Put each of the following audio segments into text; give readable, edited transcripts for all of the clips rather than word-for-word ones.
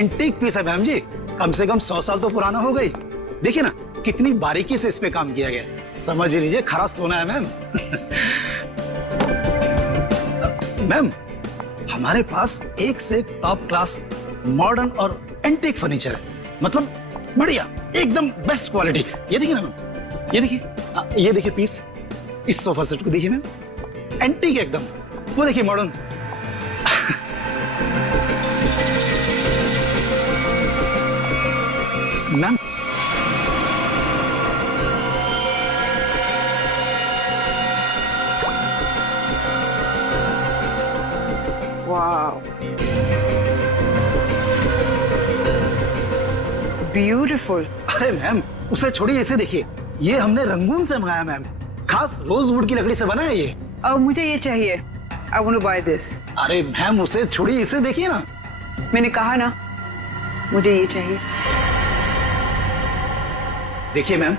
Antique piece है ma'am जी, कम से कम 100 साल तो पुराना हो गई। देखिए ना कितनी बारीकी से इस पे काम किया गया, समझ लीजिए खरा सोना है मैम। मैम हमारे पास एक से एक टॉप क्लास मॉडर्न और एंटीक फर्नीचर है, मतलब बढ़िया एकदम बेस्ट क्वालिटी। ये देखिए ना मैम, ये देखिए पीस, इस सोफा सेट को देखिए मैम, एंटीक एकदम। वो देखिए मॉडर्न। Ma'am wow, beautiful. अरे मैम उसे छोड़िए, इसे देखिए, ये हमने रंगून से मंगाया मैम, खास रोजवुड की लकड़ी से बना है ये। अब मुझे ये चाहिए, I want to buy this. अरे मैम उसे छोड़िए, इसे देखिए ना। मैंने कहा ना मुझे ये चाहिए। देखिए मैम,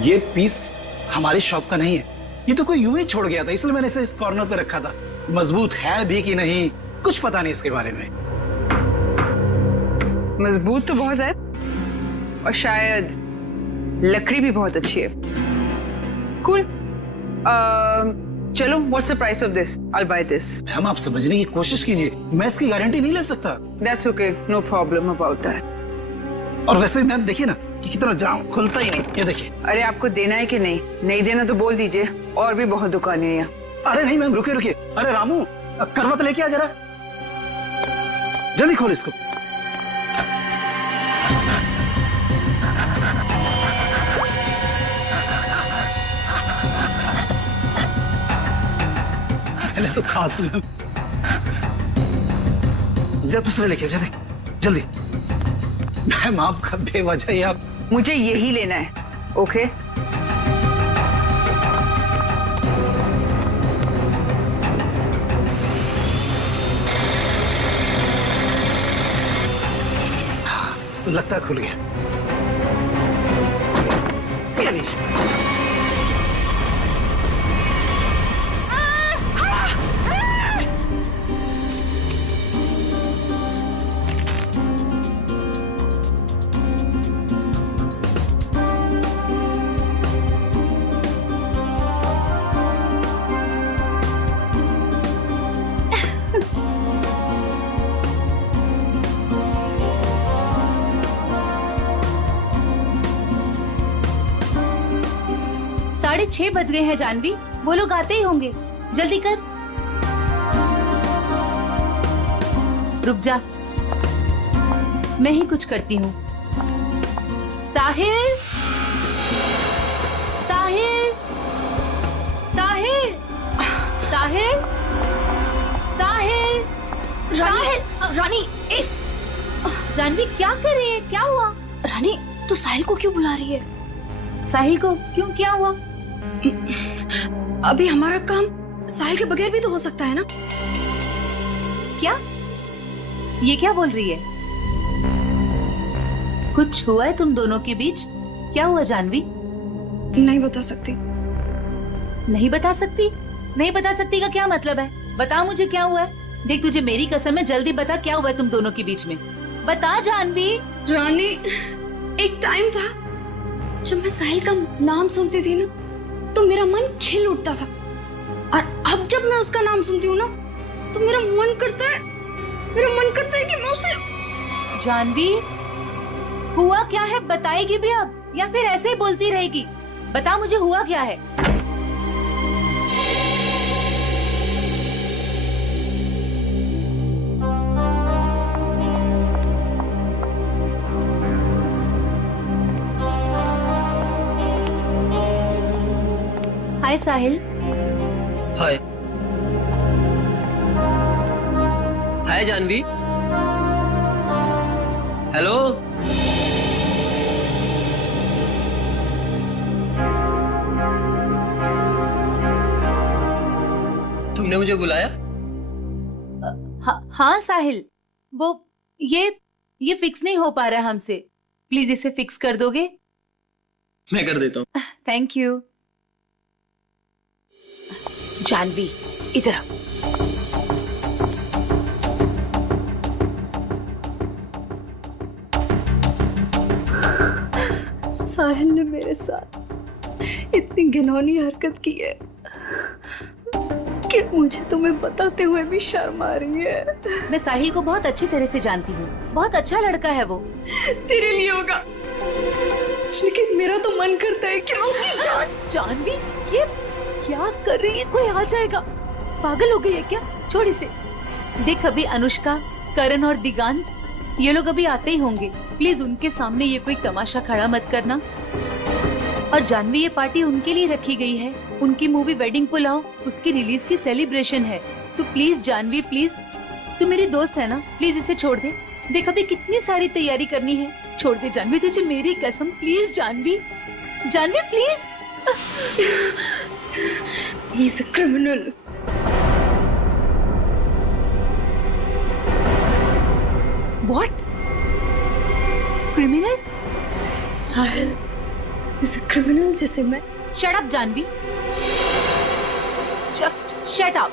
ये पीस हमारी शॉप का नहीं है, ये तो कोई यूं ही छोड़ गया था, इसलिए मैंने इसे इस कॉर्नर पे रखा था। मजबूत है भी कि नहीं कुछ पता नहीं इसके बारे में। मजबूत तो बहुत है और शायद लकड़ी भी बहुत अच्छी है। कूल। चलो, what's the price of this? I buy this. Ma'am आप समझने की कोशिश कीजिए, मैं इसकी गारंटी नहीं ले सकता। That's okay, no problem about that. और वैसे भी मैम देखिए ना कि कितना जाम खुलता ही नहीं, ये देखिए। अरे आपको देना है कि नहीं? नहीं देना तो बोल दीजिए, और भी बहुत दुकानें हैं यहाँ। अरे नहीं मैम, रुकिए रुकिए। अरे रामू, करवत लेके आ जरा, जल्दी खोल इसको। पहले तो खा दो मैम, जा दूसरे लेके जा, जल्दी। मैम आपका बेवजह ही आप। मुझे यही लेना है, ओके? लगता है खुल गया। ये लीजिए। साढ़े 6 बज गए हैं जानवी, वो लोग आते ही होंगे, जल्दी कर। रुक जा, मैं ही कुछ करती हूँ। साहिल, साहिल, साहिल, साहिल, साहिल, साहिल। रानी, जानवी क्या कर रही है? क्या हुआ? रानी तू साहिल को क्यों बुला रही है? साहिल को क्यों? क्या हुआ? अभी हमारा काम साहिल के बगैर भी तो हो सकता है ना? क्या? ये क्या बोल रही है? कुछ हुआ है तुम दोनों के बीच? क्या हुआ जानवी? नहीं बता सकती। नहीं बता सकती? नहीं बता सकती का क्या मतलब है? बता मुझे क्या हुआ है। देख तुझे मेरी कसम है, जल्दी बता क्या हुआ है तुम दोनों के बीच में। बता जानवी। रानी, एक टाइम था जब मैं साहिल का नाम सुनती थी ना तो मेरा मन खिल उठता था, और अब जब मैं उसका नाम सुनती हूँ ना तो मेरा मन करता है कि मैं उसे। जानवी हुआ क्या है? बताएगी भी अब या फिर ऐसे ही बोलती रहेगी? बता मुझे हुआ क्या है। हाय साहिल। हाय। हाय जानवी। हेलो। तुमने मुझे बुलाया? हाँ साहिल, वो ये फिक्स नहीं हो पा रहा हमसे, प्लीज इसे फिक्स कर दोगे? मैं कर देता हूँ। Thank you. जानवी इधर आ। साहिल ने मेरे साथ इतनी घिनौनी हरकत की है कि मुझे तुम्हें बताते हुए भी शर्म आ रही है। मैं साहिल को बहुत अच्छी तरह से जानती हूँ, बहुत अच्छा लड़का है वो। तेरे लिए होगा, लेकिन मेरा तो मन करता है कि मैं उसकी जान। जानवी, ये क्या कर रही है? कोई आ जाएगा। पागल हो गई है क्या? छोड़ इसे। देख, अभी अनुष्का, करण और दिगांत ये लोग अभी आते ही होंगे। प्लीज उनके सामने ये कोई तमाशा खड़ा मत करना। और जानवी, ये पार्टी उनके लिए रखी गई है। उनकी मूवी वेडिंग पुलाव उसकी रिलीज की सेलिब्रेशन है। तो प्लीज जानवी, प्लीज, तू मेरी दोस्त है ना, प्लीज इसे छोड़ दे। देख, अभी कितनी सारी तैयारी करनी है। छोड़ दे जानवी, तुझे मेरी कसम। Please Jhanvi, Jhanvi please. He is a criminal. What? Criminal? Sahil is a criminal जिसे मैं Shut up, Janvi. Just shut up।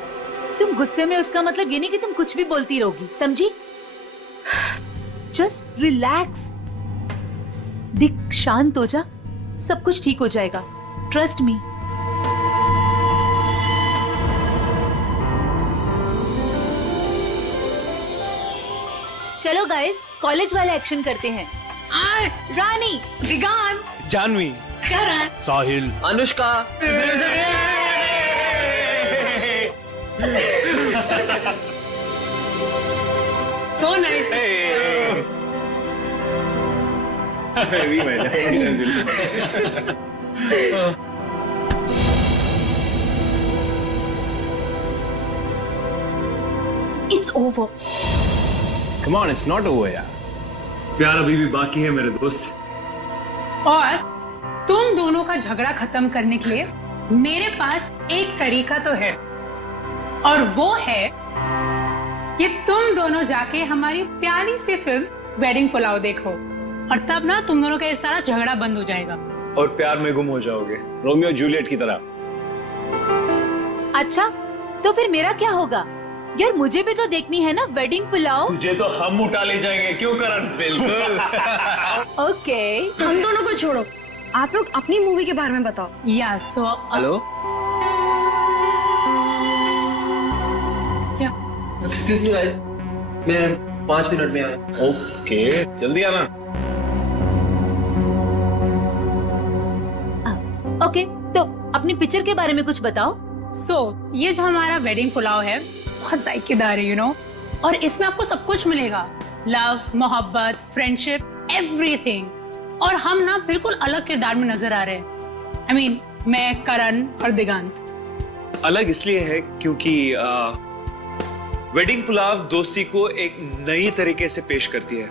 तुम गुस्से में उसका मतलब ये नहीं कि तुम कुछ भी बोलती रहोगी, समझी? Just relax। दिख, शांत हो जा, सब कुछ ठीक हो जाएगा। Trust me। चलो गाइस, कॉलेज वाला एक्शन करते हैं। रानी, दिगांत, जानवी, करण, साहिल, Anushka. so nice। it's over। come on, it's not over यार। प्यार अभी भी बाकी है मेरे दोस्त। और तुम दोनों का झगड़ा खत्म करने के लिए मेरे पास एक तरीका तो है, और वो है कि तुम दोनों जाके हमारी प्यारी सी फिल्म वेडिंग पुलाव देखो, और तब ना तुम दोनों का ये सारा झगड़ा बंद हो जाएगा। और प्यार में गुम हो जाओगे, रोमियो जूलियट की तरह। अच्छा, तो फिर मेरा क्या होगा? यार, मुझे भी तो देखनी है ना वेडिंग पुलाव। तुझे तो हम उठा ले जाएंगे, क्यों करण? बिल्कुल। ओके। हम दोनों को छोड़ो, आप लोग अपनी मूवी के बारे में बताओ। या सो हेलो, क्या? एक्सक्यूज मी गाइस, मैं 5 मिनट में आया। ओके, जल्दी आना। ओके, तो अपनी पिक्चर के बारे में कुछ बताओ। ये जो हमारा वेडिंग पुलाव है बहुत जायकेदार है, यू नो, और इसमें आपको सब कुछ मिलेगा। लव, मोहब्बत, फ्रेंडशिप, एवरीथिंग। और हम ना बिल्कुल अलग किरदार में नजर आ रहे हैं। I mean, मैं, करण और दिगांत। अलग इसलिए है क्योंकि वेडिंग पुलाव दोस्ती को एक नई तरीके से पेश करती है।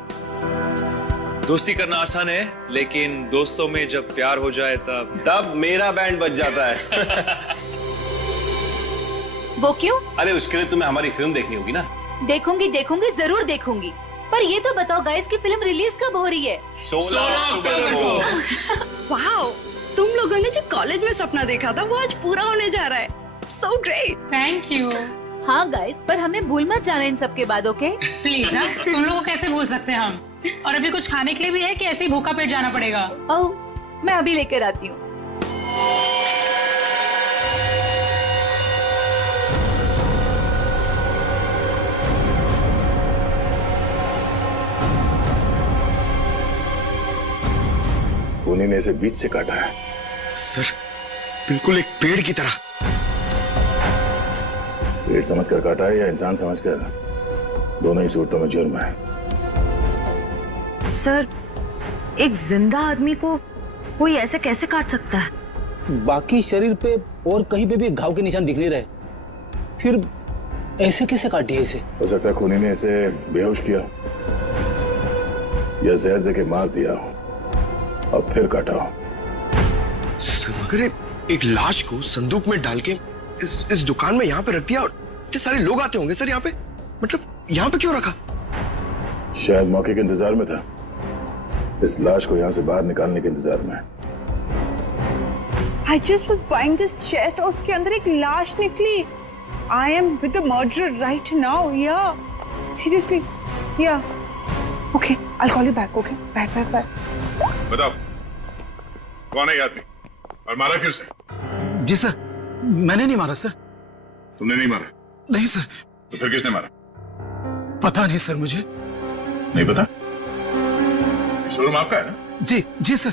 दोस्ती करना आसान है, लेकिन दोस्तों में जब प्यार हो जाए तब मेरा बैंड बज जाता है। वो क्यों? अरे उसके लिए तुम्हें हमारी फिल्म देखनी होगी ना। देखूंगी, जरूर देखूंगी। पर ये तो बताओ गाइस कि फिल्म रिलीज कब हो रही है? 16 अक्टूबर को। वाओ, तुम लोगों ने जो कॉलेज में सपना देखा था वो आज पूरा होने जा रहा है। So great। Thank you. हाँ गाइस, पर हमें भूल मत जाना इन सब के बाद, ओके? प्लीज, हाँ, तुम लोगों को कैसे भूल सकते हैं हम? और अभी कुछ खाने के लिए भी है कि ऐसे ही भूखा पेट जाना पड़ेगा? ओह, मैं अभी लेकर आती हूँ। उन्हीं ने इसे बीच से काटा है। सर, बिल्कुल एक पेड़ की तरह। पेड़ समझकर काटा है या इंसान समझकर? दोनों ही सूरतों में जुर्म है। सर, एक जिंदा आदमी को कोई ऐसे कैसे काट सकता है? बाकी शरीर पे और कहीं पे भी घाव के निशान दिख नहीं रहे, फिर ऐसे कैसे काटी है इसे? हो सकता है खूनी ने इसे बेहोश किया या जहर देके मार दिया हो और फिर काटा हो। सर, मगर एक लाश को संदूक में डाल के इस दुकान में यहाँ पे रख दिया, और इतने सारे लोग आते होंगे सर यहाँ पे, मतलब यहाँ पे क्यों रखा? शायद मौके के इंतजार में था, इस लाश को यहाँ से बाहर निकालने के इंतजार में। I just was buying this chest और उसके अंदर एक लाश निकली। I am with the murderer right now, yeah. Seriously, yeah. Okay, I'll call you back, okay? Bye, bye, bye. बताओ, कौन है ये आदमी और मारा क्यों उसे? जी सर, मैंने नहीं मारा सर। तुमने नहीं मारा? नहीं सर। तो फिर किसने मारा? पता नहीं सर, मुझे नहीं पता? शोरूम आपका है ना? जी जी सर।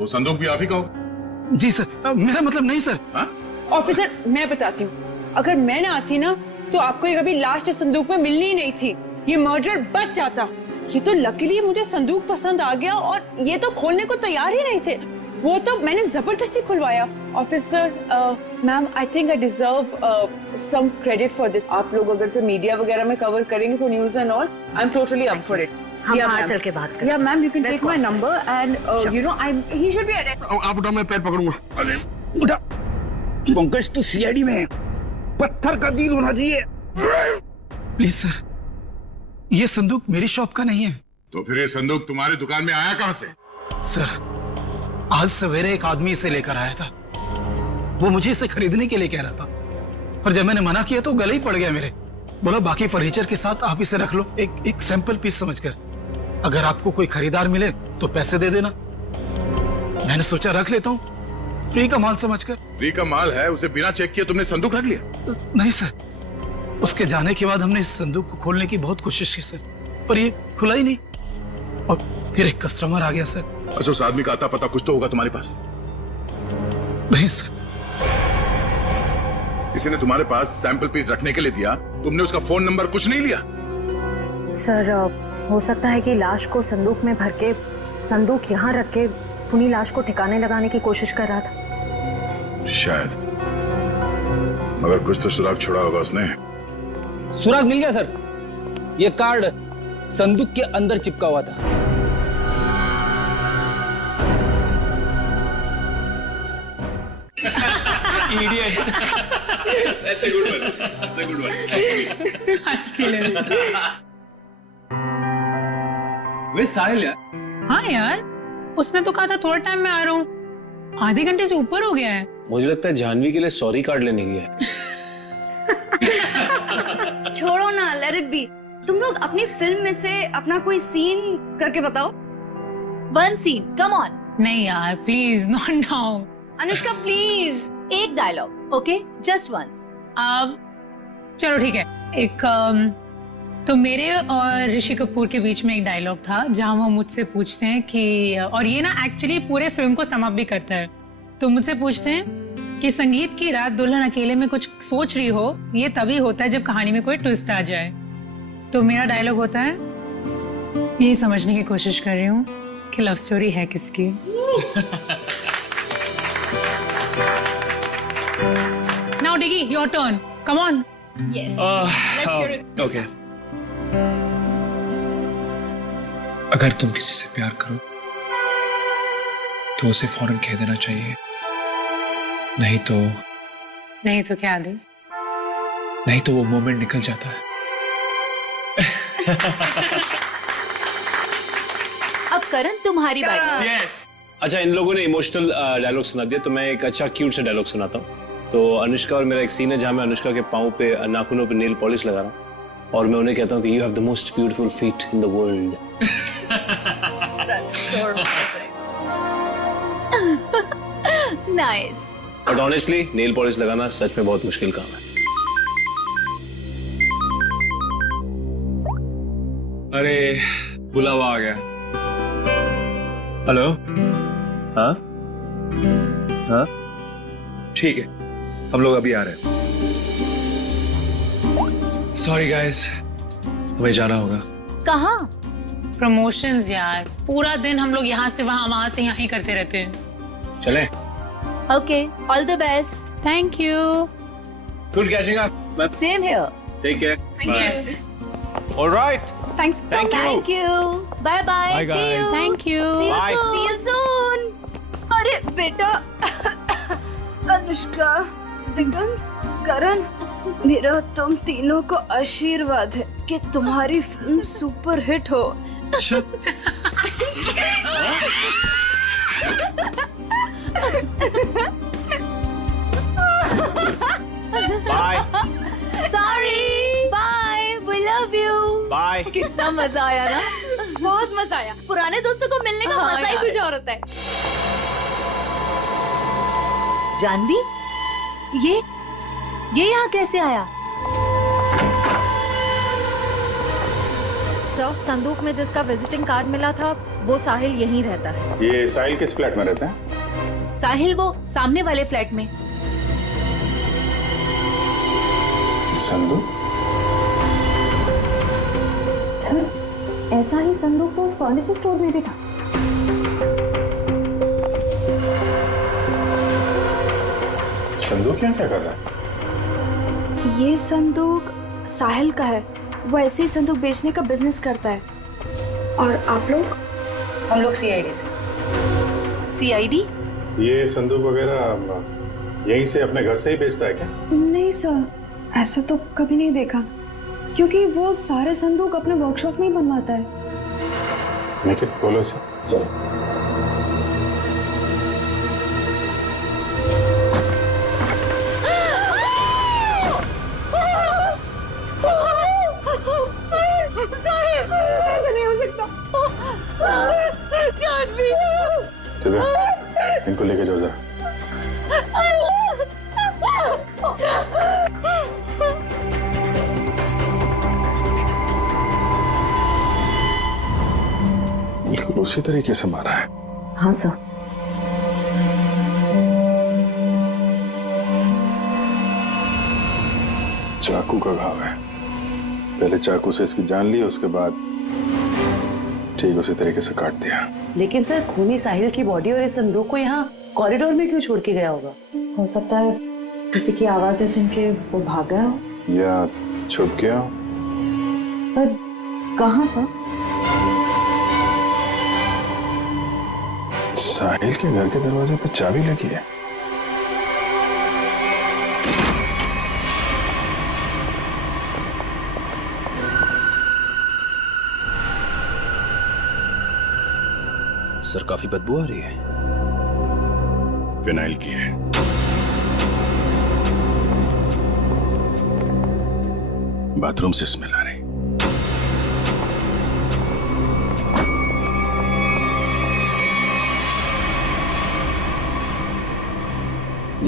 वो संदूक भी आप ही का होगा? जी सर, मेरा मतलब नहीं सर। हाँ? ऑफिसर मैं बताती हूँ, अगर मैं ना आती ना तो आपको ये कभी लास्ट संदूक में मिलनी ही नहीं थी, ये मर्डर बच जाता। ये तो लकीली मुझे संदूक पसंद आ गया और ये तो खोलने को तैयार ही नहीं थे, वो तो मैंने जबरदस्ती खुलवाया। Officer ma'am, I think I deserve some credit for this. आप लोग अगर से मीडिया वगैरह में कवर करेंगे for news and all, I am totally up for it. हम बाहर चल के बात करें। या ma'am, you can take my number and you know I he should be arrested. आप उठाओ, मैं पैर पकड़ूंगा। उठा। पंकज तो सीआईडी में है, पत्थर का दिल होना चाहिए। प्लीज सर, ये संदूक मेरी शॉप का नहीं है। तो फिर ये संदूक तुम्हारी दुकान में आया कहां से? सर, आज सवेरे एक आदमी इसे लेकर आया था, वो मुझे इसे खरीदने के लिए कह रहा था, पर जब मैंने मना किया तो गले ही पड़ गया मेरे। बोला बाकी फर्नीचर के साथ आप इसे रख लो, एक सैंपल पीस समझकर, अगर आपको कोई खरीदार मिले तो पैसे दे देना। मैंने सोचा रख लेता हूँ, फ्री का माल समझकर। फ्री का माल है, उसे बिना चेक किए तुमने संदूक रख लिया? नहीं सर, उसके जाने के बाद हमने इस संदूक को खोलने की बहुत कोशिश की सर, पर ये खुला ही नहीं। और फिर एक कस्टमर आ गया सर। अच्छा, उस आदमी का आता पता कुछ तो होगा तुम्हारे पास? नहीं सर। किसी ने तुम्हारे पास सैंपल पीस रखने के लिए दिया, तुमने उसका फोन नंबर कुछ नहीं लिया? सर हो सकता है कि लाश को संदूक में भर के संदूक यहाँ रख के खूनी लाश को ठिकाने लगाने की कोशिश कर रहा था। शायद, मगर कुछ तो सुराग छोड़ा होगा उसने। सुराग मिल गया सर, ये कार्ड संदूक के अंदर चिपका हुआ था। Idiot. That's a good one. That's a good one. वे साहिल यार। हाँ यार, उसने तो कहा था थोड़ा टाइम में आ रहा हूँ, आधे घंटे से ऊपर हो गया है। मुझे लगता है जानवी के लिए सॉरी कार्ड लेने गया है। छोड़ो ना, लेट इट बी। तुम लोग अपनी फिल्म में से अपना कोई सीन करके बताओ। One scene, come on. नहीं यार, please not now. Anushka please, एक डायलॉग, ओके, जस्ट वन। अब चलो ठीक है, एक तो मेरे और ऋषि कपूर के बीच में एक डायलॉग था जहां वो मुझसे पूछते हैं कि, और ये ना एक्चुअली पूरे फिल्म को सम अप भी करता है, तो मुझसे पूछते हैं कि संगीत की रात दुल्हन अकेले में कुछ सोच रही हो, ये तभी होता है जब कहानी में कोई ट्विस्ट आ जाए। तो मेरा डायलॉग होता है, यही समझने की कोशिश कर रही हूँ कि लव स्टोरी है किसकी। Now Diggy, your turn. Come on. Yes. Let's hear it. Okay. अगर तुम किसी से प्यार करो तो उसे फौरन कह देना चाहिए, नहीं तो क्या आदि? नहीं तो वो मोमेंट निकल जाता है। अब करण तुम्हारी बारी। Yes. अच्छा, इन लोगों ने इमोशनल डायलॉग सुना दिया, तो मैं एक अच्छा क्यूट सा डायलॉग सुनाता हूँ। तो अनुष्का और मेरा एक सीन है जहाँ मैं अनुष्का के पाँव पे, नाखूनों पे नेल पॉलिश लगा रहा हूँ और मैं उन्हें कहता हूँ कि you have the most beautiful feet in the world. That's so romantic. Nice. But honestly nail polish लगाना सच में बहुत मुश्किल काम है। अरे बुलावा आ गया। हेलो। हाँ हाँ ठीक है, हम लोग अभी आ रहे हैं। सॉरी गाइस, हमें जाना होगा। कहाँ? प्रमोशंस यार, पूरा दिन हम लोग यहाँ से वहाँ से यहाँ ही करते रहते हैं। चले? Okay, all the best. Thank you. Good catching up. Same here. Take care. Yes. Alright. Thanks. Thank you. Thank you. Bye bye. Bye, see you. guys. Thank you. Bye. See you soon. अरे बेटा, अनुष्का, दिगंत, करण, मेरा तुम तीनों को आशीर्वाद है कि तुम्हारी फिल्म सुपर हिट हो। Bye sorry. Bye. We love you. Bye. कितना मजा आया ना? बहुत मजा आया। पुराने दोस्तों को मिलने का हाँ मजा ही यार। कुछ और होता है। जानवी, ये यहाँ कैसे आया? सर, संदूक में जिसका विजिटिंग कार्ड मिला था वो साहिल यहीं रहता है। ये साहिल किस फ्लैट में रहता है? साहिल वो सामने वाले फ्लैट में। संदूक? सर, ऐसा ही संदूक तो उस फर्नीचर स्टोर में भी था। संदूक यहाँ क्या कर रहा है? ये संदूक साहिल का है। वो ऐसे ही संदूक बेचने का बिजनेस करता है। और आप लोग? हम लोग सीआईडी से। सीआईडी? ये संदूक वगैरह यहीं से अपने घर से ही बेचता है क्या? नहीं सर, ऐसा तो कभी नहीं देखा, क्योंकि वो सारे संदूक अपने वर्कशॉप में ही बनवाता है। निखिल, बोलो इसे। चलो। इनको लेके जाओ जरा। बिल्कुल उसी तरीके से मारा है। हाँ सर। चाकू का घाव है। पहले चाकू से इसकी जान ली, उसके बाद ठीक उसी तरीके से काट दिया। लेकिन सर, खूनी साहिल की बॉडी और इस संदूक को यहाँ कॉरिडोर में क्यों छोड़ के गया होगा? हो सकता है किसी की आवाजें सुन के वो भाग गया हो, या छुप गया हो। पर कहाँ सर? साहिल के घर के दरवाजे पे चाबी लगी है। सर, काफी बदबू आ रही है। फिनाइल की है। बाथरूम से स्मेल आ रही।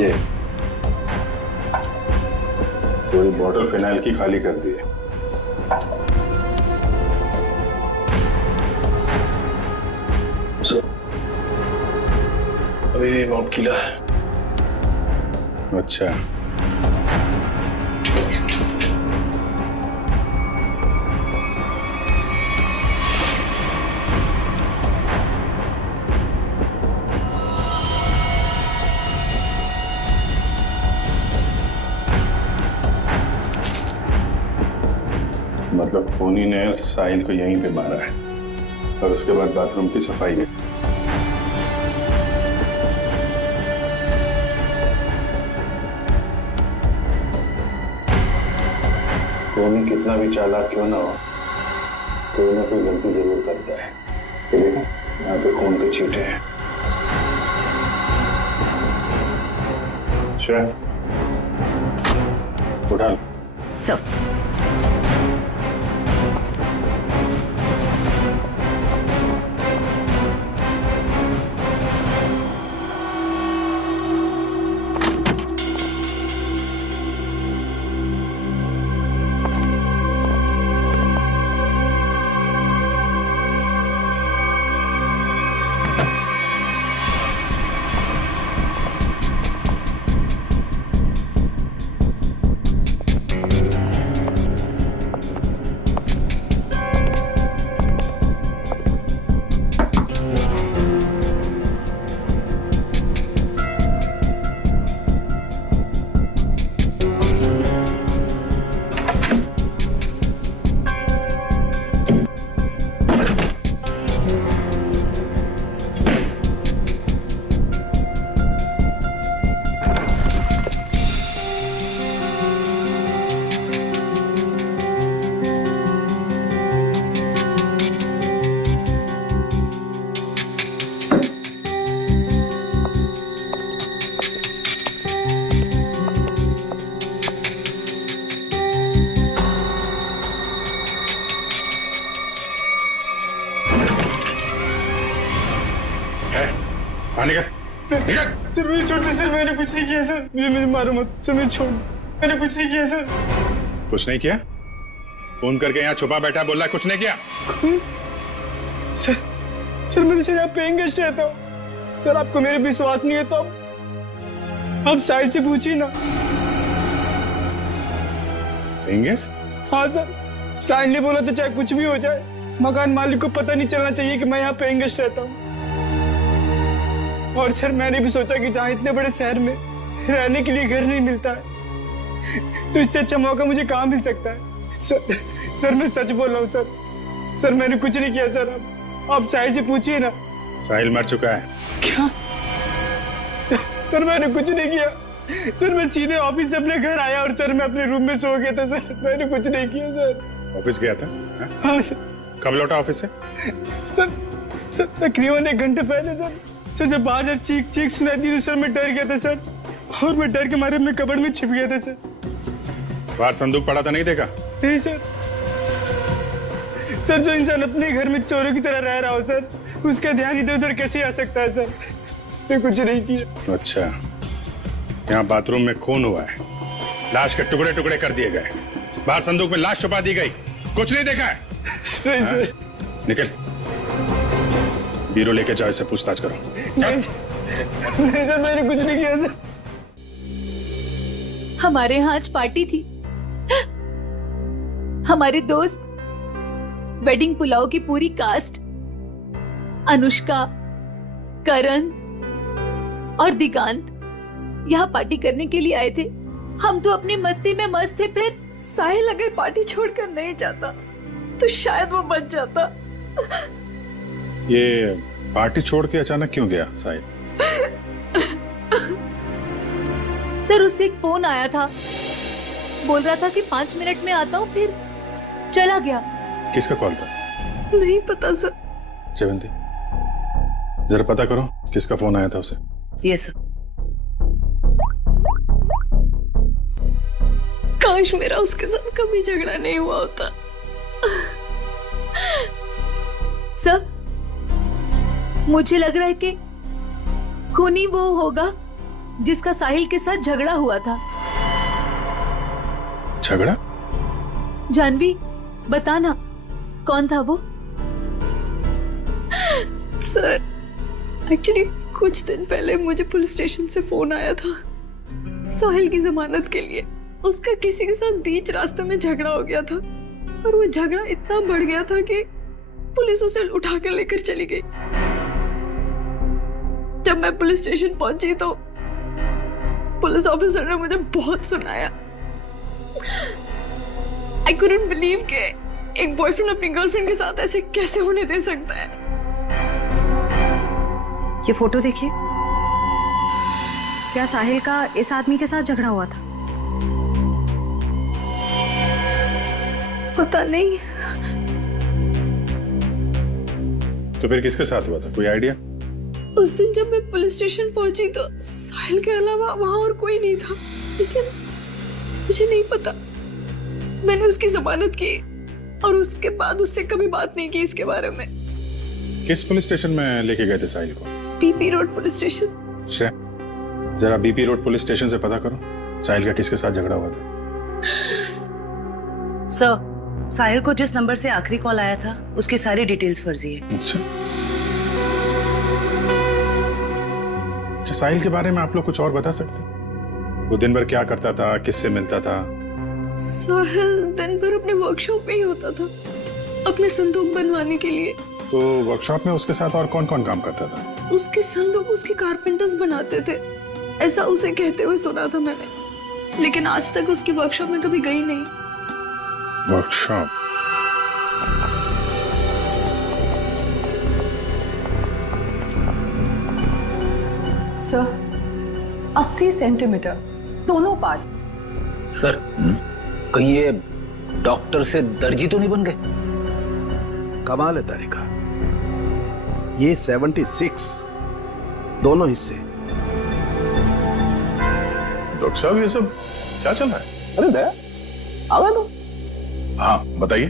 ये पूरी बॉटल फिनाइल की खाली कर दी है। अभी माउंट किला है। अच्छा, मतलब खूनी ने साहिल को यहीं पे मारा है और उसके बाद बाथरूम की सफाई की। खूनी कितना भी चालाक क्यों ना हो, कोई ना कोई गलती जरूर करता है। ये देखो, यहाँ पे खून के छींटे हैं। श्रेया, उठा लो। सर, छोड़ दो सर, मैंने कुछ नहीं किया सर, मुझे मारो मत सर, मुझे छोड़, मैंने कुछ नहीं किया सर। कुछ नहीं किया? फोन करके यहाँ छुपा बैठा बोल रहा है कुछ नहीं किया? सर मैं तो सर यहाँ पेइंग गेस्ट रहता हूँ सर, आपको मेरे विश्वास नहीं है तो आप साहिल से पूछिए ना। Paying guest? हाँ सर, साहिल ने बोला था चाहे कुछ भी हो जाए मकान मालिक को पता नहीं चलना चाहिए कि मैं यहाँ पेइंग गेस्ट रहता हूँ। और सर मैंने भी सोचा कि जहाँ इतने बड़े शहर में रहने के लिए घर नहीं मिलता है तो इससे अच्छा मौका मुझे कहाँ मिल सकता है। सर मैं सच बोल रहा हूँ सर मैंने कुछ नहीं किया सर, आप साहिल से पूछिए ना। साहिल मर चुका है। क्या? सर मैंने कुछ नहीं किया सर, मैं सीधे ऑफिस से अपने घर आया और सर मैं अपने रूम में सो गया था सर, मैंने कुछ नहीं किया सर। ऑफिस गया था? हाँ सर। कब लौटा ऑफिस से? सर तकरीबन 1 घंटे पहले सर। जब बाहर चीख सुनाई दी तो सर मैं डर गया था सर, और मैं डर के मारे अपने कबर्ड में छिप गया था सर। बाहर संदूक पड़ा था नहीं देखा? नहीं सर। जो इंसान अपने घर में चोरों की तरह रह रहा हो सर, उसका ध्यान इधर उधर कैसे आ सकता है सर, मैं कुछ नहीं किया। अच्छा, यहाँ बाथरूम में खून हुआ है, लाश के टुकड़े टुकड़े कर दिए गए, बाहर संदूक में लाश छुपा दी गई, कुछ नहीं देखा है? नहीं सर। निकल, बीरो लेके जाओ, इससे पूछताछ करो। नहीं सर मैंने कुछ नहीं किया सर। हमारे यहाँ आज पार्टी थी, हमारे दोस्त वेडिंग पुलाव की पूरी कास्ट, अनुष्का, करण और दिगांत यहाँ पार्टी करने के लिए आए थे। हम तो अपनी मस्ती में मस्त थे, फिर साहिल अगर पार्टी छोड़कर नहीं जाता तो शायद वो बच जाता। ये पार्टी छोड़ के अचानक क्यों गया साहिल? सर उससे एक फोन आया था, बोल रहा था कि 5 मिनट में आता हूँ, फिर चला गया। किसका कॉल था? नहीं पता सर। जयवंती, जरा पता करो किसका फोन आया था उसे। Yes sir. काश मेरा उसके साथ कभी झगड़ा नहीं हुआ होता। सर मुझे लग रहा है कि खूनी वो होगा जिसका साहिल के साथ झगड़ा हुआ था। झगड़ा? जानवी बताना कौन था वो? सर एक्चुअली कुछ दिन पहले मुझे पुलिस स्टेशन से फोन आया था साहिल की जमानत के लिए। उसका किसी के साथ बीच रास्ते में झगड़ा हो गया था और वो झगड़ा इतना बढ़ गया था कि पुलिस उसे उठा कर लेकर चली गई। जब मैं पुलिस स्टेशन पहुंची तो पुलिस ऑफिसर ने मुझे बहुत सुनाया। I couldn't believe कि एक बॉयफ्रेंड अपनी गर्लफ्रेंड के साथ ऐसे कैसे होने दे सकता है। ये फोटो देखिए, क्या साहिल का इस आदमी के साथ झगड़ा हुआ था? पता नहीं। तो फिर किसके साथ हुआ था, कोई आइडिया? उस दिन जब मैं पुलिस स्टेशन पहुंची तो साहिल के अलावा वहां और कोई नहीं था, इसलिए मुझे नहीं पता। मैंने उसकी जमानत की और उसके बाद उससे कभी बात नहीं की इसके बारे में। किस पुलिस स्टेशन में लेके गए थे साहिल को? BP road police station. जरा बीपी रोड पुलिस स्टेशन से पता करो साहिल का किसके साथ झगड़ा हुआ था। सर साहिल को जिस नंबर से आखिरी कॉल आया था उसकी सारी डिटेल्स फर्जी है। अच्छा, साहिल के बारे में आप लोग कुछ और बता सकते? वो दिन भर क्या करता था, किससे मिलता था? साहिल दिन भर अपने वर्कशॉप पे ही होता था अपने संदूक बनवाने के लिए। तो वर्कशॉप में उसके साथ और कौन कौन काम करता था? उसके संदूक उसके कारपेंटर्स बनाते थे, ऐसा उसे कहते हुए सुना था मैंने, लेकिन आज तक उसकी वर्कशॉप में कभी गई नहीं। वर्कशॉप? सर 80 सेंटीमीटर दोनों पार्ट। सर कहीं ये डॉक्टर से दर्जी तो नहीं बन गए? कमाल है तारिका, ये 76 दोनों हिस्से। डॉक्टर साहब ये सब क्या चल रहा है? अरे दया आ गए तुम? हाँ बताइए।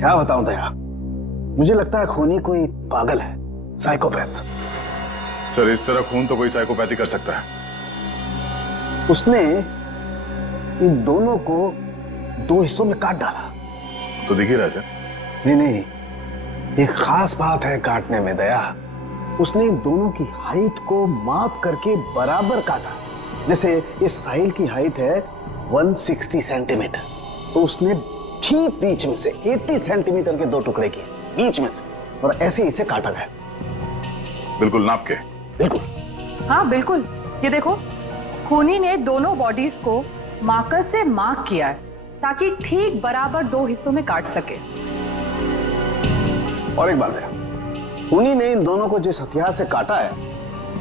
क्या बताऊं दया, मुझे लगता है खूनी कोई पागल है, साइकोपैथ। सर इस तरह खून तो कोई साइकोपैथी कर सकता है। उसने इन दोनों को 2 हिस्सों में काट डाला। तो दिख ही रहा है सर। नहीं, एक खास बात है काटने में दया। उसने इन दोनों की हाइट को माप करके बराबर काटा। जैसे इस साहिल की हाइट है 160 सेंटीमीटर, तो उसने ठीक बीच में से 80 सेंटीमीटर के 2 टुकड़े किए बीच में से, और ऐसे इसे काटा गया। बिल्कुल नाप के। बिल्कुल। हाँ बिल्कुल, ये देखो खूनी ने दोनों बॉडीज को मार्कर से मार्क किया है ताकि ठीक बराबर 2 हिस्सों में काट सके। और एक बात है, खूनी ने इन दोनों को जिस हथियार से काटा है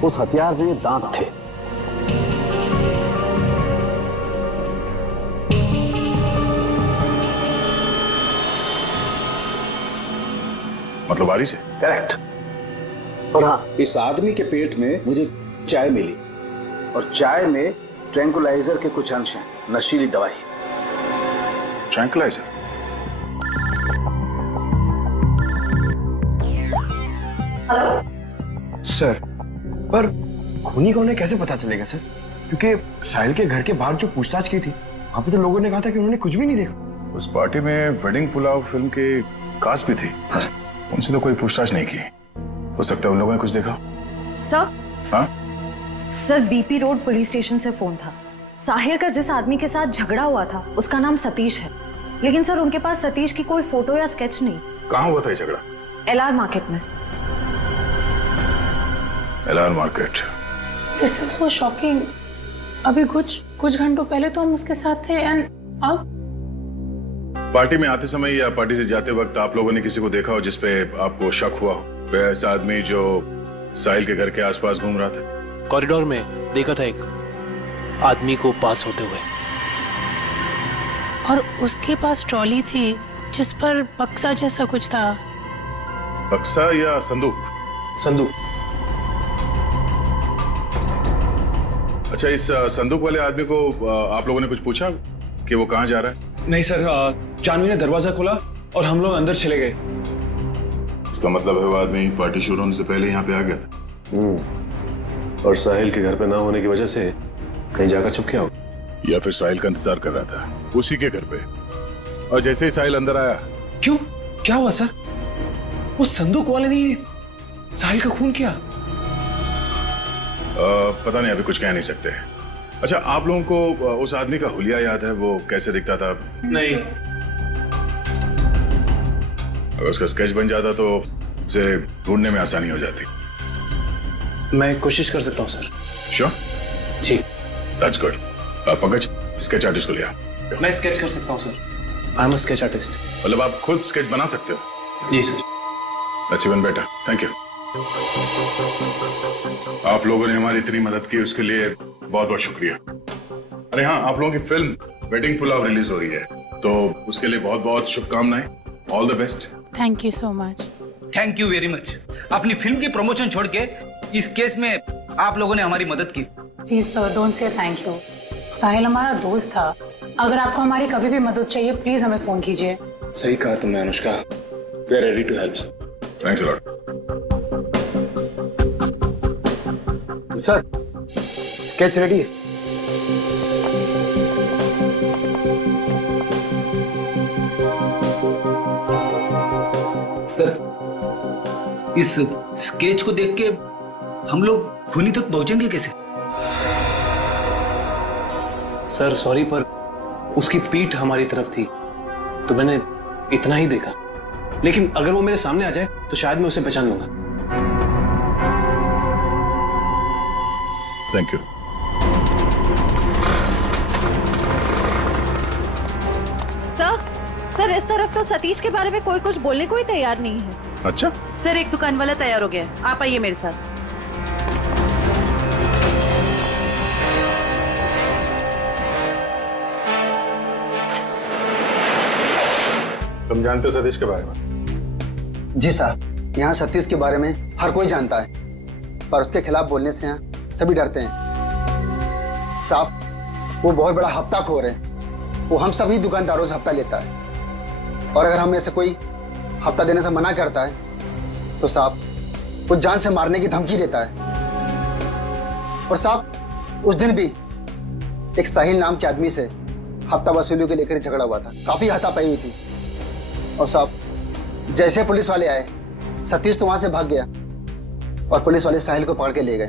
उस हथियार में दांत थे। मतलब बारी से? करेक्ट। और हाँ, इस आदमी के पेट में मुझे चाय मिली, और चाय में ट्रैंकुलाइजर के कुछ अंश हैं, नशीली दवाई। ट्रैंकुलाइजर? सर, पर खूनी को उन्हें कैसे पता चलेगा सर? क्योंकि साहिल के घर के बाहर जो पूछताछ की थी, वहां पे तो लोगों ने कहा था कि उन्होंने कुछ भी नहीं देखा। उस पार्टी में वेडिंग पुलाव फिल्म के कास्ट भी थी। उनसे तो कोई पूछताछ नहीं की। हो सकता है उन लोगों ने कुछ देखा। सर? हाँ? Sir, BP road police station से फोन था। साहिल का जिस आदमी के साथ झगड़ा हुआ था उसका नाम सतीश है, लेकिन सर उनके पास सतीश की कोई फोटो या स्केच नहीं। कहाँ हुआ था ये झगड़ा? LR मार्केट में। LR market? This is so shocking. अभी कुछ घंटों पहले तो हम उसके साथ थे, एंड अब पार्टी में आते समय या पार्टी से जाते वक्त आप लोगों ने किसी को देखा हो जिसपे आपको शक हुआ हो? ऐसा आदमी जो साहिल के घर के आसपास घूम रहा था? कॉरिडोर में देखा था एक आदमी को पास होते हुए, और उसके पास ट्रॉली थी जिस पर बक्सा जैसा कुछ था। बक्सा या संदूक? संदूक। अच्छा, इस संदूक वाले आदमी को आप लोगों ने कुछ पूछा कि वो कहाँ जा रहा है? नहीं सर, जानवी ने दरवाजा खोला और हम लोग अंदर चले गए। इसका मतलब है वो आदमी पार्टी शुरू होने से पहले यहाँ पे आ गया था। और साहिल के घर पे ना होने की वजह से कहीं जाकर छुप गया हो, या फिर साहिल का इंतजार कर रहा था उसी के घर पे, और जैसे ही साहिल अंदर आया। क्यों, क्या हुआ सर? वो संदूक वाले ने साहिल का खून किया? पता नहीं, अभी कुछ कह नहीं सकते। अच्छा, आप लोगों को उस आदमी का हुलिया याद है? वो कैसे दिखता था? नहीं। अगर उसका स्केच बन जाता तो उसे ढूंढने में आसानी हो जाती। मैं कोशिश कर सकता हूँ सर। श्योर? जी। That's good. Pankaj, sketch artist को लिया। मैं स्केच कर सकता हूँ sir. I am a sketch artist. मतलब आप खुद स्केच बना सकते हो? जी sir. That's even better. Thank you. आप लोगों ने हमारी इतनी मदद की, उसके लिए बहुत बहुत शुक्रिया। अरे हाँ, आप लोगों की फिल्म वेडिंग पुलाव रिलीज हो रही है, तो उसके लिए बहुत बहुत शुभकामनाएं। All the best. Thank you so much. Thank you very much. अपनी फिल्म की प्रमोशन छोड़ के इस केस में आप लोगों ने हमारी मदद की। Please sir, don't say thank you. Sahil हमारा दोस्त था। अगर आपको हमारी कभी भी मदद चाहिए प्लीज हमें फोन कीजिए। सही कहा तुमने Anushka. We are ready to help sir. Thanks a lot. Sir, sketch ready है। सर, इस स्केच को देख के हम लोग खूनी तक पहुंचेंगे कैसे? सर सॉरी, पर उसकी पीठ हमारी तरफ थी तो मैंने इतना ही देखा, लेकिन अगर वो मेरे सामने आ जाए तो शायद मैं उसे पहचान लूंगा। Thank you. सर इस तरफ तो सतीश के बारे में कोई कुछ बोलने को ही तैयार नहीं है। अच्छा सर, एक दुकान वाला तैयार हो गया है, आप आइए मेरे साथ। तुम जानते हो सतीश के बारे में? जी साहब, यहाँ सतीश के बारे में हर कोई जानता है, पर उसके खिलाफ बोलने से यहाँ सभी डरते हैं। साहब, वो बहुत बड़ा हफ्ताखोर है। वो हम सभी दुकानदारों से हफ्ता लेता है, और अगर हमें से कोई हफ्ता देने से मना करता है तो साहब वो जान से मारने की धमकी देता है। और साहब उस दिन भी एक साहिल नाम के आदमी से हफ्ता वसूली को लेकर झगड़ा हुआ था, काफी हाथापाई हुई थी। और साहब जैसे पुलिस वाले आए, सतीश तो वहां से भाग गया और पुलिस वाले साहिल को पकड़ के ले गए।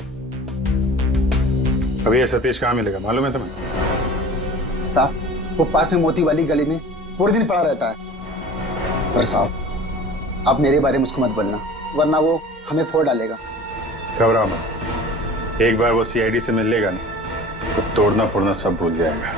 अभी ये सतीश कहाँ मिलेगा मालूम है तुम्हें? साहब वो पास में मोती वाली गली में पूरे दिन पड़ा रहता है। पर साहब आप मेरे बारे में उसको मत बोलना, वरना वो हमें फोड़ डालेगा। घबराओ मत, एक बार वो सीआईडी से मिल लेगा ना तो तोड़ना फोड़ना सब भूल जाएगा।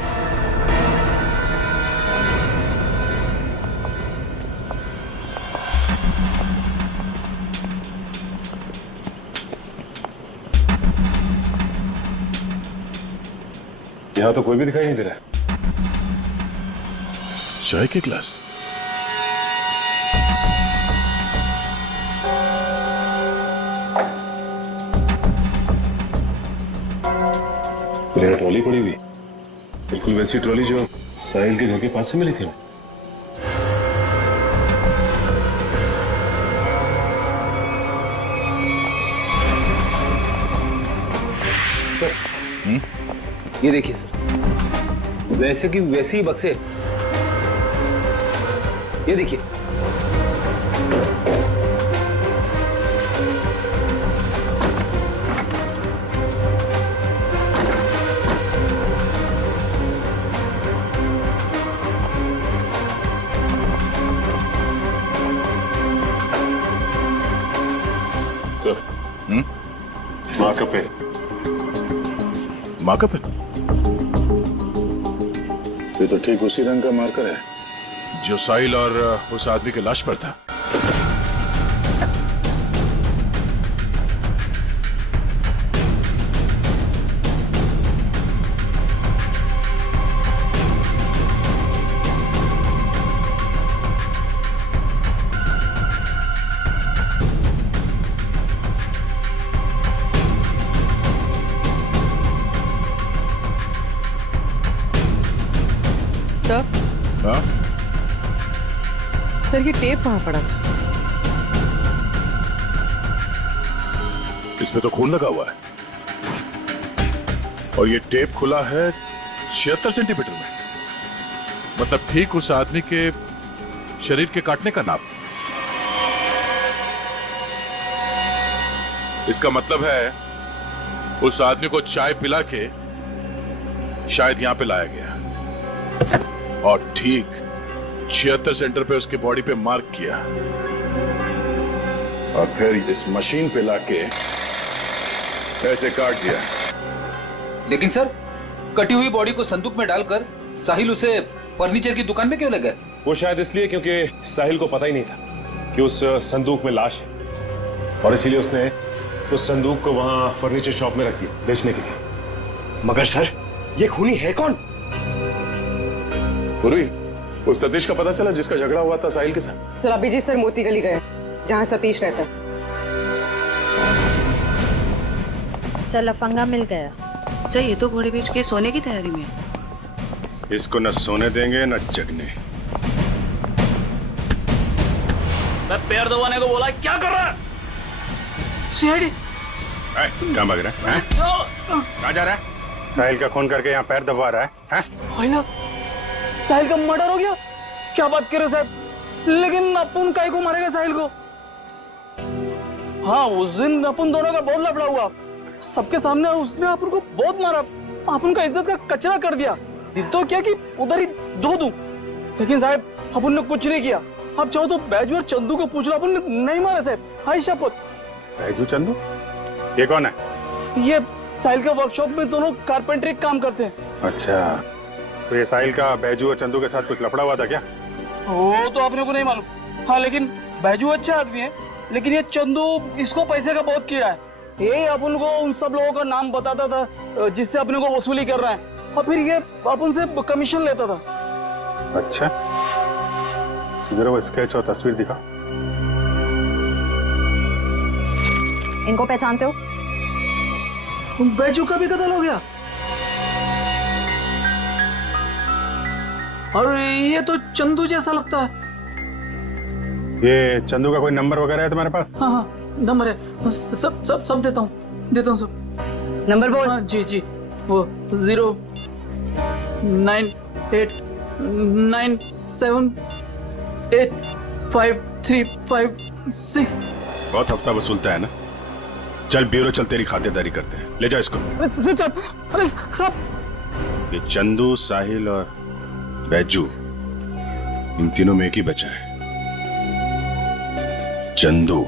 यहां तो कोई भी दिखाई नहीं दे रहा। चाय के गिलास, मेरा ट्रॉली पड़ी हुई, बिल्कुल वैसी ट्रॉली जो साहिल के घर के पास से मिली थी। ये देखिए सर, वैसे की वैसी ही बक्से, ये देखिए। मार्कअप है, मार्कअप है। ये तो ठीक उसी रंग का मार्कर है जो साहिल और उस आदमी के लाश पर था। सर, हाँ? सर ये टेप कहाँ पड़ा था? इसमें तो खून लगा हुआ है और ये टेप खुला है 76 सेंटीमीटर में, मतलब ठीक उस आदमी के शरीर के काटने का नाप। इसका मतलब है उस आदमी को चाय पिला के शायद यहां पे लाया गया और ठीक 76 सेंटर पे उसके बॉडी पे मार्क किया और फिर इस मशीन पे लाके ऐसे काट दिया। लेकिन सर, कटी हुई बॉडी को संदूक में डालकर साहिल उसे फर्नीचर की दुकान में क्यों ले गए? वो शायद इसलिए क्योंकि साहिल को पता ही नहीं था कि उस संदूक में लाश है और इसीलिए उसने उस संदूक को वहां फर्नीचर शॉप में रख दिया बेचने के लिए। मगर सर ये खूनी है कौन? पूर्वी, उस सतीश का पता चला जिसका झगड़ा हुआ था साहिल के साथ? सर अभी जी सर मोती गली गए जहाँ सतीश रहता है। सर लफंगा मिल गया। सर ये तो घोड़े बेच के सोने की तैयारी में है। इसको न सोने देंगे न जगने। मैं पैर दबाने को बोला, क्या कर रहा है? सीआईडी। कहाँ भाग रहा है? कहाँ जा रहा है? साहिल का खून करके यहाँ पैर दबा रहा है? भाई साहिल का मर्डर हो गया? क्या बात कर रहे हो साहब? लेकिन अपन काहे को मारेगा साहिल को? हाँ उस दिन अपन दोनों का बहुत लफड़ा हुआ, सबके सामने उसने अपन को बहुत मारा, अपन का इज्जत का कचरा कर दिया। दिल तो क्या कि उधर ही धो दूं, लेकिन साहब अपन ने कुछ नहीं किया। अब चाहो तो बैजू और चंदू को पूछ लो, अपन ने नहीं मारा साहब। हाय शपथ। बैजू चंदू ये कौन है? ये साहिल के वर्कशॉप में दोनों कारपेंटरी काम करते हैं। अच्छा, तो ये साहिल का बैजू और चंदू के साथ कुछ लफड़ा हुआ था क्या? वो तो अपने को नहीं मालूम। हाँ लेकिन बैजू अच्छा आदमी है, लेकिन ये चंदू इसको पैसे का बहुत कीड़ा है। ये अपन को उन सब लोगों का नाम बताता था जिससे अपने को वसूली कर रहा है, और फिर ये अपन से कमीशन लेता था। अच्छा, जरा वो स्केच और तस्वीर दिखा। इनको पहचानते हो? बैजू का भी कत्ल हो गया और ये तो चंदू जैसा लगता है। ये चंदू का कोई नंबर वगैरह है तुम्हारे पास? हाँ हाँ नंबर है, सब सब सब देता हूँ सब। नंबर बोल। हाँ जी जी, वो 09897853556। बहुत हफ्ता वसूलता है ना। चल ब्यूरो चल, तेरी खातिरदारी करते हैं। ले जा इसको। अरे साहब, ये चंदू, साहिल और बैजू, इन तीनों में एक ही बचा है, चंदू।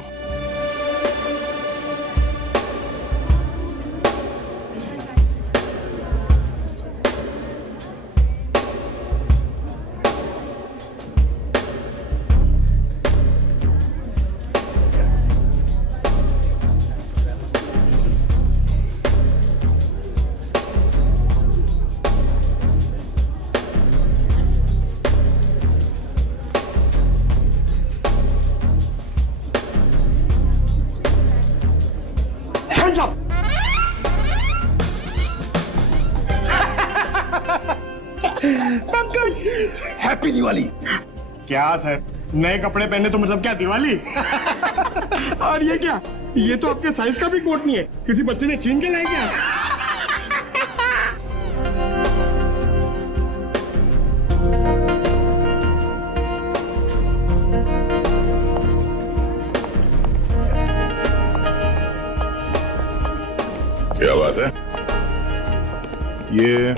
पंकज, हैप्पी दिवाली। क्या सर, नए कपड़े पहने तो मतलब क्या दिवाली? और ये क्या, ये तो आपके साइज का भी कोट नहीं है, किसी बच्चे से छीन के लाए क्या? क्या बात है? ये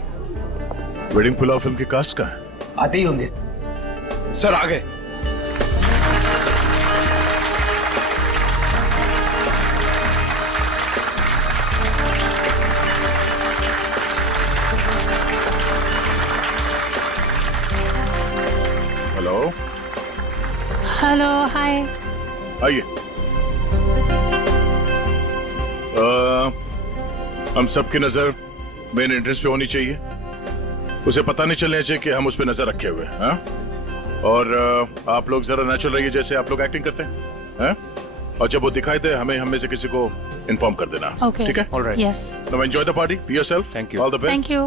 वेडिंग पुलाव फिल्म के कास्ट का है। आते ही होंगे सर। आ गए। हेलो। हेलो, हाय। आइए। हम सबकी नजर मेन एंट्रेंस पे होनी चाहिए। उसे पता नहीं चलना चाहिए कि हम उस पर नजर रखे हुए हैं। और आप लोग जरा नेचुरल रहिए, जैसे आप लोग एक्टिंग करते हैं। और जब वो दिखाई दे, हमें में से किसी को इन्फॉर्म कर देना। Okay. ठीक है? All right. Yes. Now enjoy the party. Be yourself. Thank you. All the best. Thank you.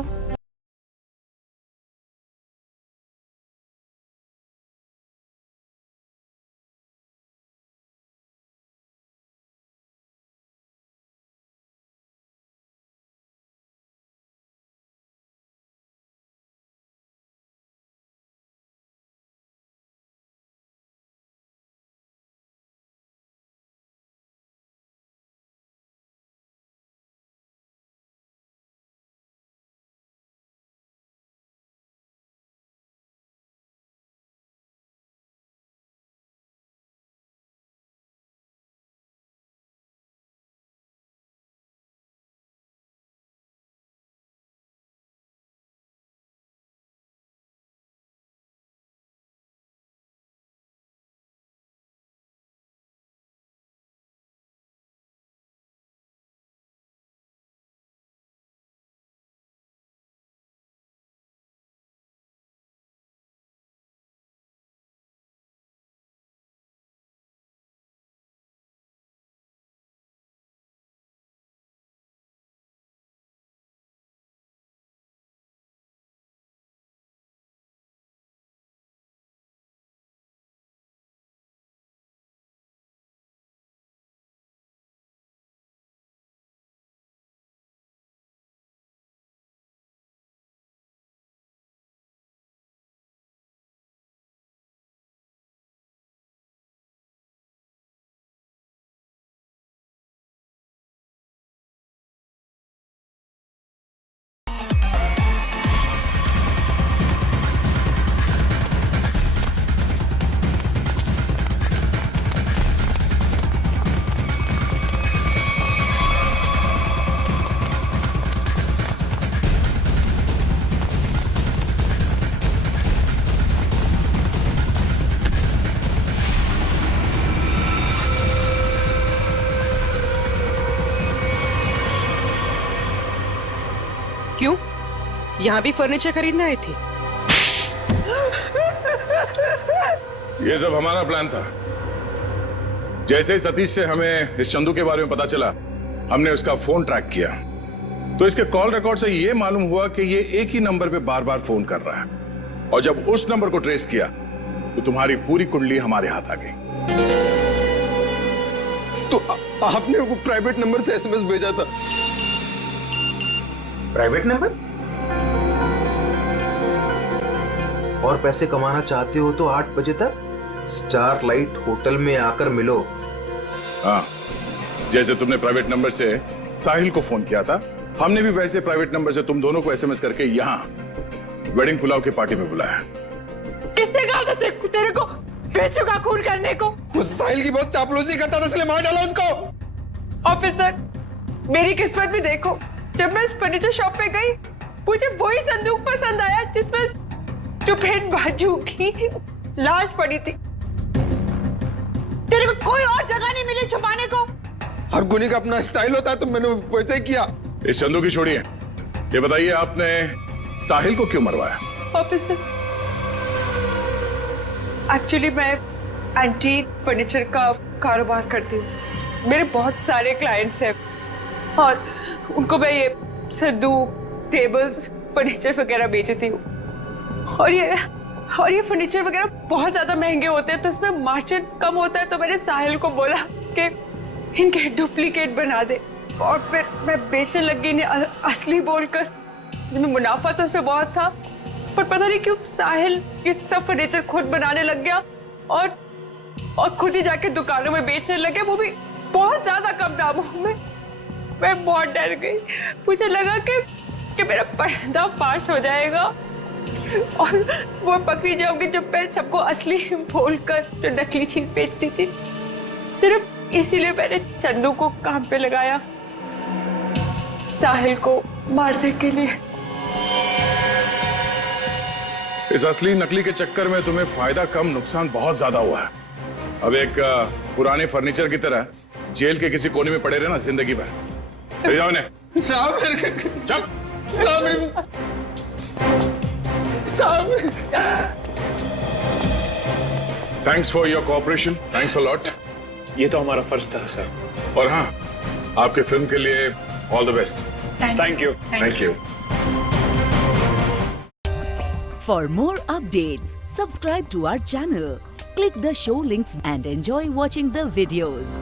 क्यों? यहाँ भी फर्नीचर खरीदने आई थी? ये सब हमारा प्लान था। जैसे ही सतीश से हमें इस चंदू के बारे में पता चला, हमने उसका फोन ट्रैक किया। तो इसके कॉल रिकॉर्ड से ये मालूम हुआ कि ये एक ही नंबर पे बार बार फोन कर रहा है। और जब उस नंबर को ट्रेस किया तो तुम्हारी पूरी कुंडली हमारे हाथ आ गई। तो आपने वो प्राइवेट नंबर से एसएमएस भेजा था प्राइवेट नंबर? और पैसे कमाना चाहते हो तो 8 बजे तक स्टारलाइट होटल में आकर मिलो। हाँ, जैसे तुमने प्राइवेट नंबर से साहिल को फोन किया था, हमने भी वैसे प्राइवेट नंबर से तुम दोनों को एसएमएस करके यहाँ वेडिंग पुलाव की पार्टी में बुलाया। किसने कहा था तेरे को बेचू का खून करने को? उस साहिल की बहुत चापलूसी करता था इसलिए मार डाला उसको। ऑफिसर, मेरी किस्मत भी देखो, जब मैं उस फर्नीचर शॉप पे गई मुझे वही संदूक पसंद आया जिसमें चुपेट बाजू की लाश पड़ी थी। तेरे को कोई और जगह नहीं मिली छुपाने को? हर गुनी का अपना स्टाइल होता है तो मैंने वैसे ही किया। इस संदूक की छोड़िए, ये बताइए आपने साहिल को क्यों मरवाया? ऑफिसर, एक्चुअली मैं एंटीक फर्नीचर का कारोबार करती हूँ। मेरे बहुत सारे क्लाइंट्स हैं और उनको मैं ये संदूक, टेबल्स, फर्नीचर वगैरह बेचती हूँ। और ये फर्नीचर वगैरह बहुत ज्यादा महंगे होते हैं तो इसमें मार्जिन कम होता है, तो मैंने साहिल को बोला कि इनके डुप्लीकेट बना दे और फिर मैं बेचने लगी इन्हें असली बोलकर। जिसमें मुनाफा तो उसमें बहुत था, पर पता नहीं क्यों साहिल ये सब फर्नीचर खुद बनाने लग गया और खुद ही जाके दुकानों में बेचने लगे, वो भी बहुत ज्यादा कम दामों में। मैं बहुत डर गई, मुझे लगा कि मेरा पर्दाफाश हो जाएगा और वो पकड़ी जाऊंगी जब मैं सबको असली बोलकर जो नकली चीज बेचती थी। सिर्फ इसीलिए मैंने चंदू को काम पे लगाया, साहिल को मारने के लिए। इस असली नकली के चक्कर में तुम्हें फायदा कम, नुकसान बहुत ज्यादा हुआ है। अब एक पुराने फर्नीचर की तरह जेल के किसी कोने में पड़े रहना जिंदगी भर। ले जाओ इन्हें। Thanks for your cooperation, thanks a lot. ये तो हमारा फर्ज था सर। और हाँ, आपके फिल्म के लिए all the best. Thank you. Thank you. For more updates, subscribe to our channel, click the show links and enjoy watching the videos.